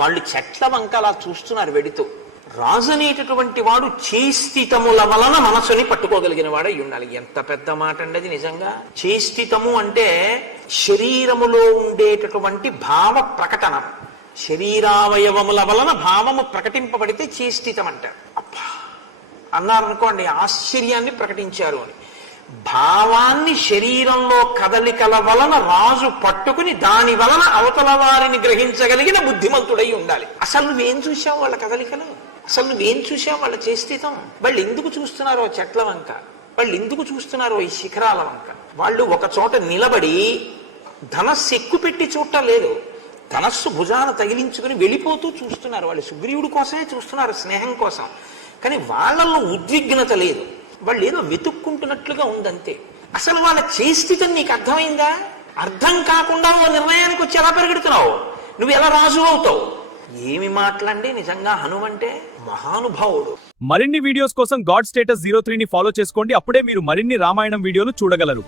వాళ్ళు చెట్ల వంక అలా చూస్తున్నారు వెడుతూ. రాజు అనేటటువంటి వాడు చేష్టితముల వలన మనసుని పట్టుకోగలిగిన వాడు అయి ఉండాలి. ఎంత పెద్ద మాట అండి అది. నిజంగా చేష్టితము అంటే శరీరములో ఉండేటటువంటి భావ ప్రకటన, శరీరావయవముల వలన భావము ప్రకటింపబడితే చేష్టితం అంటారు. అబ్బా అన్నారనుకోండి, ఆశ్చర్యాన్ని ప్రకటించారు అని. భావాన్ని శరీరంలో కదలికల వలన రాజు పట్టుకుని దాని వలన అవతల వారిని గ్రహించగలిగిన బుద్ధిమంతుడై ఉండాలి. అసలు నువ్వేం చూసావు వాళ్ళ కదలికలు? అసలు నువ్వేం చూసావు వాళ్ళ చేష్టితం? వాళ్ళు ఎందుకు చూస్తున్నారో చెట్ల వంక, వాళ్ళు ఎందుకు చూస్తున్నారో ఈ శిఖరాల వంక? వాళ్ళు ఒక చోట నిలబడి ధనస్సు ఎక్కుపెట్టి చూడటం లేదు, ధనస్సు భుజాన తగిలించుకుని వెళ్ళిపోతూ చూస్తున్నారు. వాళ్ళు సుగ్రీవుడి కోసమే చూస్తున్నారు, స్నేహం కోసం. కానీ వాళ్ళల్లో ఉద్విగ్నత లేదు, వాళ్ళు ఏదో వెతుక్కుంటున్నట్లుగా ఉందంతే. అసలు వాళ్ళ చేష్టితం నీకు అర్థమైందా? అర్థం కాకుండా ఓ నిర్ణయానికి వచ్చి ఎలా పరిగెడుతున్నావు? నువ్వు ఎలా రాజు అవుతావు? ఏమి మాట్లాడి నిజంగా హనుమంటే మహానుభావుడు. మరిన్ని వీడియోస్ కోసం గాడ్ స్టేటస్ 03ని ఫాలో చేసుకోండి. అప్పుడే మీరు మరిన్ని రామాయణం వీడియోలు చూడగలరు.